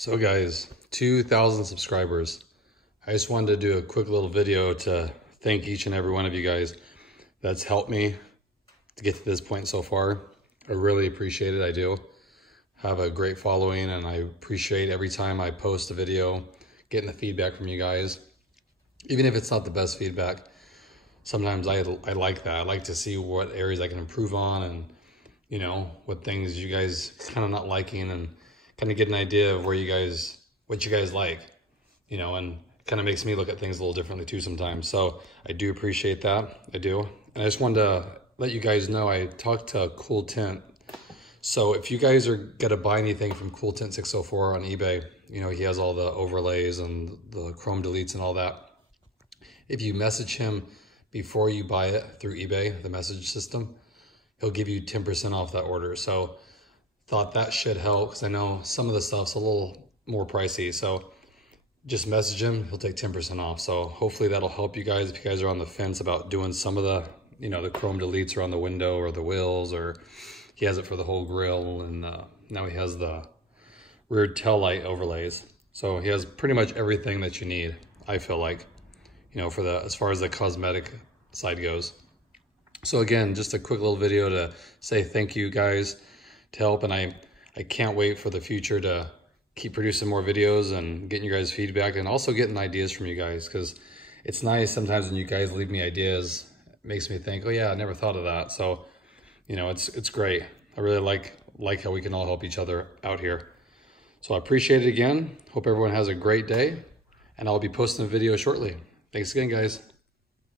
So guys, 2,000 subscribers. I just wanted to do a quick little video to thank each and every one of you guys that's helped me to get to this point so far. I really appreciate it, I do. Have a great following and I appreciate every time I post a video, getting the feedback from you guys. Even if it's not the best feedback, sometimes I like that. I like to see what areas I can improve on and, you know, what things you guys kind of not liking and kind of get an idea of what you guys like, you know, and kind of makes me look at things a little differently too sometimes. So I do appreciate that. I do. And I just wanted to let you guys know I talked to Cool Tint. So if you guys are going to buy anything from Cool Tint 604 on eBay, you know, he has all the overlays and the chrome deletes and all that. If you message him before you buy it through eBay, the message system, he'll give you 10% off that order. So thought that should help because I know some of the stuff's a little more pricey. So just message him, he'll take 10% off. So hopefully that'll help you guys if you guys are on the fence about doing some of the, you know, the chrome deletes around the window or the wheels, or he has it for the whole grill, and now he has the rear tail light overlays. So he has pretty much everything that you need, I feel like, you know, for the, as far as the cosmetic side goes. So again, just a quick little video to say thank you guys to help, and I can't wait for the future to keep producing more videos and getting you guys feedback and also getting ideas from you guys, because it's nice sometimes when you guys leave me ideas. It makes me think, oh yeah, I never thought of that. So, you know, it's great. I really like how we can all help each other out here. So I appreciate it again. Hope everyone has a great day, and I'll be posting a video shortly. Thanks again, guys.